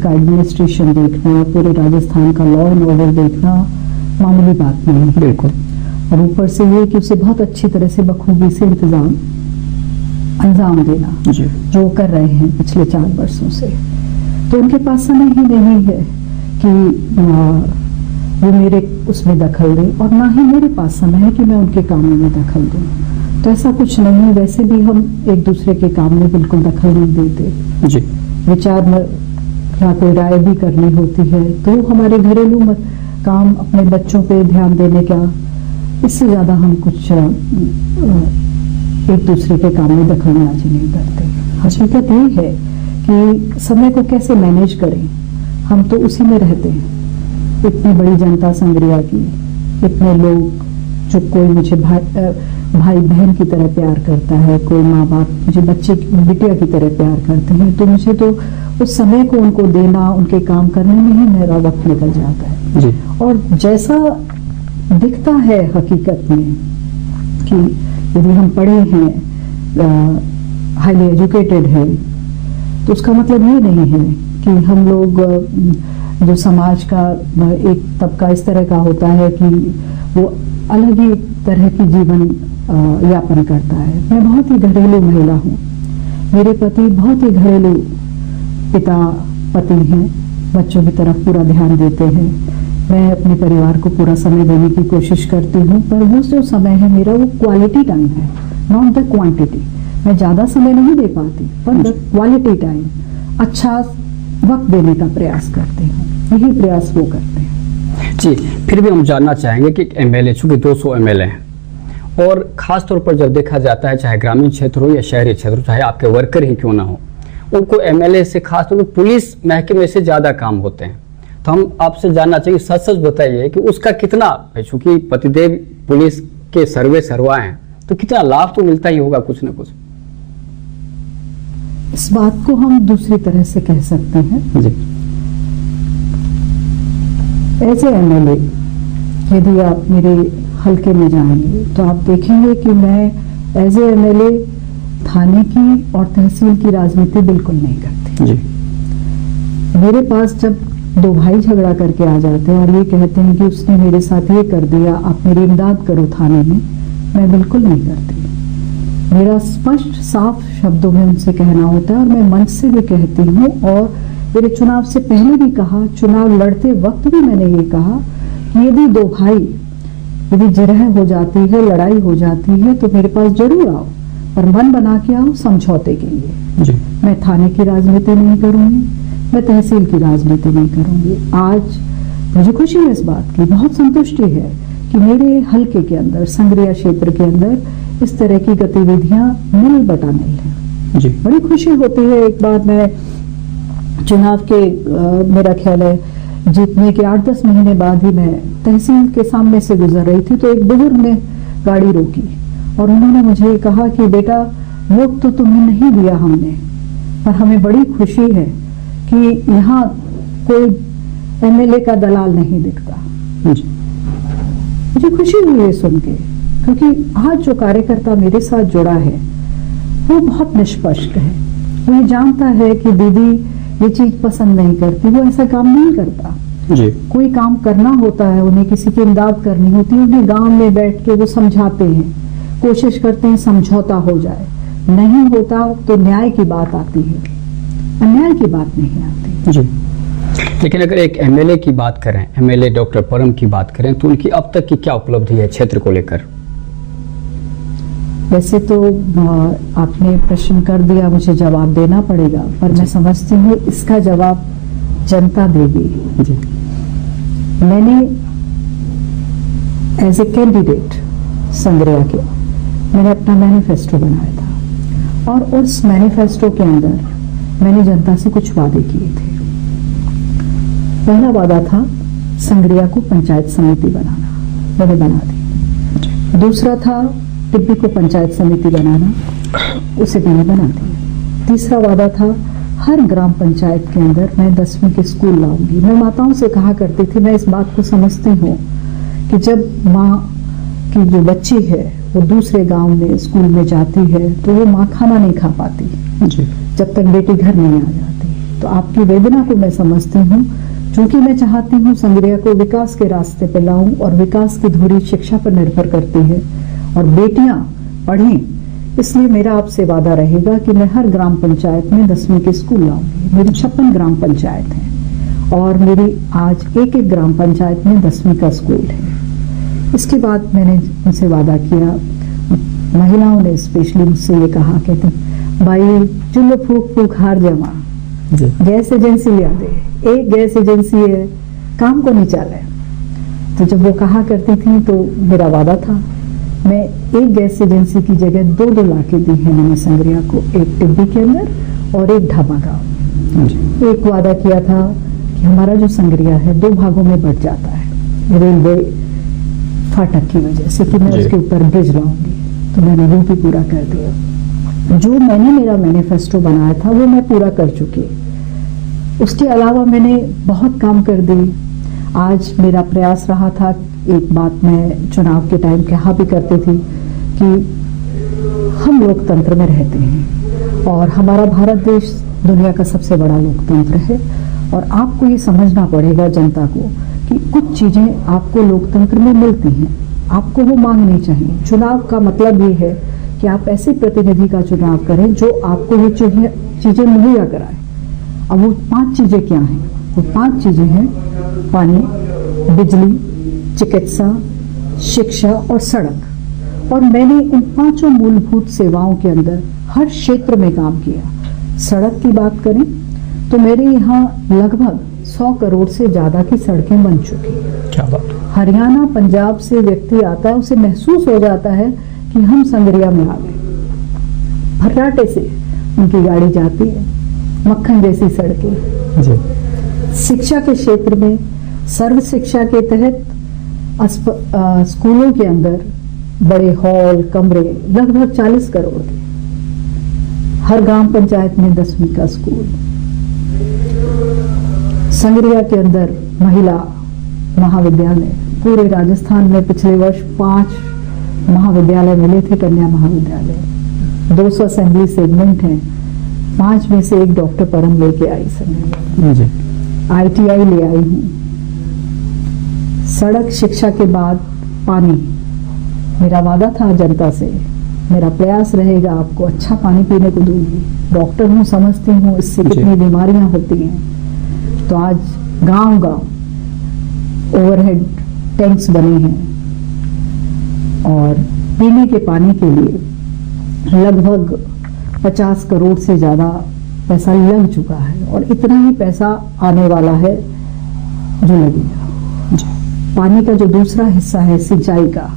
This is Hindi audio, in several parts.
का एडमिनिस्ट्रेशन देखना, पूरे राजस्थान का लॉ एंड ऑर्डर देखना मामूली बात नहीं है। बिल्कुल। और ऊपर से ये कि उसे बहुत अच्छी तरह से बखूबी से अंजाम देना, जो कर रहे हैं पिछले 4 वर्षों से। तो उनके पास समय ही नहीं है कि वो मेरे उसमें दखल दे, और ना ही मेरे पास समय है कि मैं उनके कामों में दखल दूं। तो ऐसा कुछ नहीं है। वैसे भी हम एक दूसरे के काम में बिल्कुल दखल नहीं देते जी। विचार या कोई राय भी करनी होती है तो हमारे घरेलू काम, अपने बच्चों पे ध्यान देने का, इससे ज्यादा हम कुछ एक दूसरे के काम में दखलंदाजी नहीं करते। हकीकत ये है कि समय को कैसे मैनेज करें, हम तो उसी में रहते हैं। इतनी बड़ी जनता संग्रिया की, इतने लोग, जो कोई मुझे भाई बहन की तरह प्यार करता है, कोई माँ बाप मुझे बिटिया की तरह प्यार करते हैं, तो मुझे तो उस समय को उनको देना, उनके काम करने में ही मेरा वक्त निकल जाता है जी। और जैसा दिखता है हकीकत में कि यदि हम पढ़े हैं, हाईली एजुकेटेड है, तो उसका मतलब ये नहीं है कि हम लोग, जो समाज का एक तबका इस तरह का होता है कि वो अलग ही तरह की जीवन यापन करता है। मैं बहुत ही घरेलू महिला हूँ। मेरे पति बहुत ही घरेलू पिता पति हैं, बच्चों की तरफ पूरा ध्यान देते हैं। मैं अपने परिवार को पूरा समय देने की कोशिश करती हूँ, पर वो जो समय है मेरा, वो क्वालिटी टाइम है, नॉट द क्वांटिटी। मैं ज्यादा समय नहीं दे पाती, पर द क्वालिटी टाइम, अच्छा वक्त देने का प्रयास करते हैं। यही प्रयास वो करते हैं। जी। फिर भी हम जानना चाहेंगे कि एमएलए, चूंकि 200 एमएलए हैं, और खास तौर पर जब देखा जाता है, चाहे ग्रामीण क्षेत्र हो या शहरी क्षेत्र हो, चाहे आपके वर्कर ही क्यों ना हो, उनको एमएलए से, खास तौर पर पुलिस महकमे से ज्यादा काम होते हैं। तो हम आपसे जानना चाहिए, सच सच बताइए कि उसका कितना, चूंकि पतिदेव पुलिस के सर्वा हैं, तो कितना लाभ तो मिलता ही होगा कुछ ना कुछ। इस बात को हम दूसरी तरह से कह सकते हैं जी। एज ए एमएलए, यदि आप मेरे हल्के में जाएंगे तो आप देखेंगे कि मैं एज ए एमएलए थाने की और तहसील की राजनीति बिल्कुल नहीं करती जी। मेरे पास जब 2 भाई झगड़ा करके आ जाते हैं और ये कहते हैं कि उसने मेरे साथ ये कर दिया, आप मेरी इमदाद करो थाने में, मैं बिल्कुल नहीं करती। मेरा स्पष्ट साफ शब्दों में उनसे कहना होता है, और मैं मंच से भी कहती हूँ, और मेरे चुनाव से पहले भी कहा, चुनाव लड़ते वक्त भी मैंने ये कहा कि यदि 2 भाई, यदि जिरह हो जाती है, लड़ाई हो जाती है, तो मेरे पास जरूर आओ, पर मन बना के आओ समझौते के लिए जी। मैं थाने की राजनीति नहीं करूंगी, मैं तहसील की राजनीति नहीं करूंगी। आज मुझे खुशी है इस बात की, बहुत संतुष्टि है कि मेरे हल्के के अंदर, संग्रिया क्षेत्र के अंदर इस तरह की गतिविधियां मिल बटामिल है। जी। बड़ी खुशी होती है। एक बार मैं चुनाव के मेरा ख्याल है जीतने के 8-10 महीने बाद ही मैं तहसील के सामने से गुजर रही थी, तो एक बुजुर्ग ने गाड़ी रोकी और उन्होंने मुझे कहा कि बेटा, वोट तो तुम्हें नहीं दिया हमने, पर हमें बड़ी खुशी है कि यहाँ कोई एमएलए का दलाल नहीं दिखता। मुझे खुशी हुई है सुन के, क्योंकि आज जो कार्यकर्ता मेरे साथ जुड़ा है वो बहुत निष्पक्ष है। वो ये जानता है कि दीदी ये चीज पसंद नहीं करती, वो ऐसा काम नहीं करता जी। कोई काम करना होता है, उन्हें किसी की इमदाद करनी होती है, उन्हें गांव में बैठ के वो समझाते हैं, कोशिश करते हैं समझौता हो जाए। नहीं होता तो न्याय की बात आती है, अन्याय की बात नहीं आती जी। लेकिन अगर एक एमएलए की बात करें, एमएलए डॉक्टर परम की बात करें, तो उनकी अब तक की क्या उपलब्धि है क्षेत्र को लेकर? वैसे तो आपने प्रश्न कर दिया, मुझे जवाब देना पड़ेगा, पर मैं समझती हूँ इसका जवाब जनता देगी। जी। मैंने एज ए कैंडिडेट संग्रिया के, मैंने अपना मैनिफेस्टो बनाया था, और उस मैनिफेस्टो के अंदर मैंने जनता से कुछ वादे किए थे। पहला वादा था संग्रिया को पंचायत समिति बनाना, मैंने बना दी। दूसरा था टिब्बी को पंचायत समिति बनाना, उसे मैंने बना दिया। तीसरा वादा था हर ग्राम पंचायत के अंदर मैं 10वीं के स्कूल लाऊंगी। मैं माताओं से कहा करती थी, मैं इस बात को समझती हूँ कि जब माँ की जो बच्ची है वो दूसरे गांव में स्कूल में जाती है तो वो माँ खाना नहीं खा पाती जी। जब तक बेटी घर नहीं आ जाती। तो आपकी वेदना को मैं समझती हूँ, क्योंकि मैं चाहती हूँ संग्रिया को विकास के रास्ते पे लाऊं, और विकास की धुरी शिक्षा पर निर्भर करती है, और बेटियां पढ़ें। इसलिए मेरा आपसे वादा रहेगा कि मैं हर ग्राम पंचायत में 10वीं के स्कूल लाऊंगी। मेरी 56 ग्राम पंचायत हैं, और मेरी आज एक एक ग्राम पंचायत में 10वीं का स्कूल है। इसके बाद मैंने उनसे वादा किया, महिलाओं ने स्पेशली मुझसे ये कहा, कहते भाई चुल्लो फूक फूक हार जमा, गैस एजेंसी लिया दे, एक गैस एजेंसी है, काम को नहीं चाले। तो जब वो कहा करती थी तो मेरा वादा था, मैं एक गैस एजेंसी की जगह 2 लाके दी है मैंने संग्रिया को, एक टिब्बी के अंदर और एक ढाबा गाँव। एक वादा किया था कि हमारा जो संग्रिया है 2 भागों में बढ़ जाता है रेलवे फाटक की वजह से, कि मैं उसके ऊपर ब्रिज लाऊंगी, तो मैंने वो भी पूरा कर दिया। जो मैंने मेरा मैनिफेस्टो बनाया था वो मैं पूरा कर चुकी। उसके अलावा मैंने बहुत काम कर दी। आज मेरा प्रयास रहा था, एक बात मैं चुनाव के टाइम कहा भी करती थी कि हम लोकतंत्र में रहते हैं, और हमारा भारत देश दुनिया का सबसे बड़ा लोकतंत्र है, और आपको ये समझना पड़ेगा जनता को कि कुछ चीजें आपको लोकतंत्र में मिलती हैं, आपको वो मांगनी चाहिए। चुनाव का मतलब ये है कि आप ऐसे प्रतिनिधि का चुनाव करें जो आपको ये चीजें मुहैया कराए। अब वो 5 चीजें क्या हैं? वो 5 चीजें हैं, पानी, बिजली, चिकित्सा, शिक्षा और सड़क। और मैंने इन 5 मूलभूत सेवाओं के अंदर हर क्षेत्र में काम किया। सड़क की बात करें तो मेरे यहाँ लगभग 100 करोड़ से ज्यादा की सड़कें बन चुकी हैं। क्या बात। हरियाणा पंजाब से व्यक्ति आता है, उसे महसूस हो जाता है कि हम संग्रिया में आ गए। भर्राटे से उनकी गाड़ी जाती है, मक्खन जैसी सड़कें जी। शिक्षा के क्षेत्र में सर्व शिक्षा के तहत स्कूलों के अंदर बड़े हॉल, कमरे लगभग 40 करोड़ के। हर ग्राम पंचायत में 10वीं का स्कूल। संग्रिया के अंदर महिला महाविद्यालय, पूरे राजस्थान में पिछले वर्ष 5 महाविद्यालय मिले थे, कन्या महाविद्यालय। 200 असेंबली सेगमेंट हैं, 5 में से 1 डॉक्टर परम लेके आई संग्रिया। ITI ले आई हूँ। सड़क, शिक्षा के बाद पानी। मेरा वादा था जनता से, मेरा प्रयास रहेगा आपको अच्छा पानी पीने को दूंगी। डॉक्टर हूँ, समझती हूँ इससे कितनी बीमारियां होती हैं। तो आज गांव-गांव ओवरहेड टैंक्स बने हैं, और पीने के पानी के लिए लगभग 50 करोड़ से ज्यादा पैसा लग चुका है, और इतना ही पैसा आने वाला है जो लगेगा। पानी का जो दूसरा हिस्सा है सिंचाई का,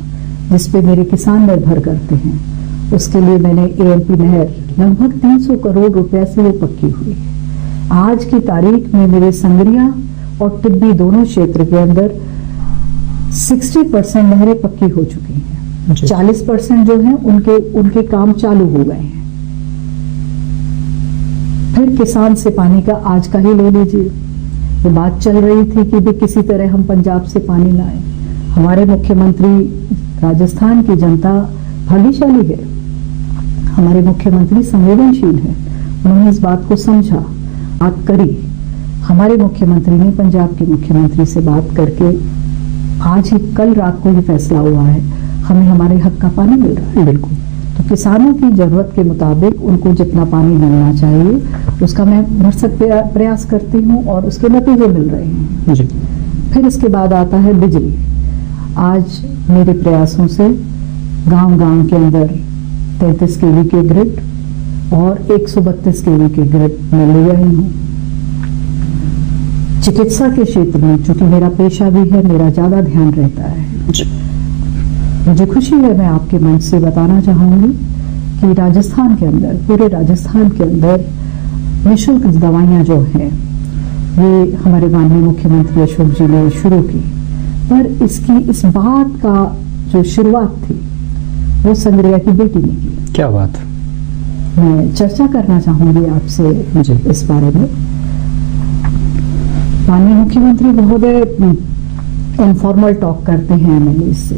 जिसपे मेरे किसान निर्भर करते हैं, उसके लिए मैंने AMP नहर लगभग 300 करोड़ रुपए से वो पक्की हुई है। आज की तारीख में मेरे संग्रिया और टिब्बी दोनों क्षेत्र के अंदर 60% नहरें पक्की हो चुकी हैं। 40% जो हैं उनके काम चालू हो गए हैं। फिर किसान से पानी का आज का ही ले लीजिए। ये बात चल रही थी कि भी किसी तरह हम पंजाब से पानी लाएं। हमारे मुख्यमंत्री, राजस्थान की जनता भाग्यशाली है, हमारे मुख्यमंत्री संवेदनशील है, उन्होंने इस बात को समझा, बात करी। हमारे मुख्यमंत्री ने पंजाब के मुख्यमंत्री से बात करके आज ही, कल रात को ही फैसला हुआ है, हमें हमारे हक का पानी मिल रहा है। बिल्कुल। तो किसानों की जरूरत के मुताबिक उनको जितना पानी मिलना चाहिए उसका मैं भरसक प्रयास करती हूँ, और उसके नतीजे मिल रहे हैं जी। फिर इसके बाद आता है बिजली। आज मेरे प्रयासों से गांव-गांव के अंदर 33 kV के ग्रिड और 132 kV के ग्रिड में ले आई हूँ। चिकित्सा के क्षेत्र में, चूंकि मेरा पेशा भी है, मेरा ज्यादा ध्यान रहता है। मुझे खुशी है, मैं आपके मंच से बताना चाहूंगी कि राजस्थान के अंदर, पूरे राजस्थान के अंदर निःशुल्क दवाइयां जो हैं, ये हमारे माननीय मुख्यमंत्री अशोक जी ने शुरू की। पर इस बात का जो शुरुआत थी वो संग्रिया की बेटी ने की। क्या बात। मैं चर्चा करना चाहूंगी आपसे इस बारे में। माननीय मुख्यमंत्री महोदय इनफॉर्मल टॉक करते हैं MLA से।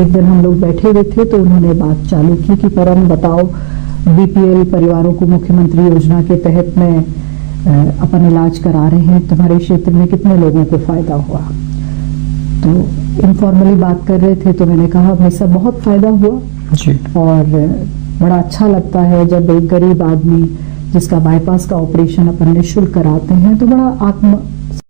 एक दिन हम लोग बैठे हुए थे तो उन्होंने बात चालू की कि परम बताओ, BPL परिवारों को मुख्यमंत्री योजना के तहत मैं अपन इलाज करा रहे हैं, तुम्हारे क्षेत्र में कितने लोगों को फायदा हुआ। तो इनफॉर्मली बात कर रहे थे तो मैंने कहा भाई साहब बहुत फायदा हुआ जी। और बड़ा अच्छा लगता है जब एक गरीब आदमी जिसका बाईपास का ऑपरेशन अपन निःशुल्क कराते हैं तो बड़ा आत्म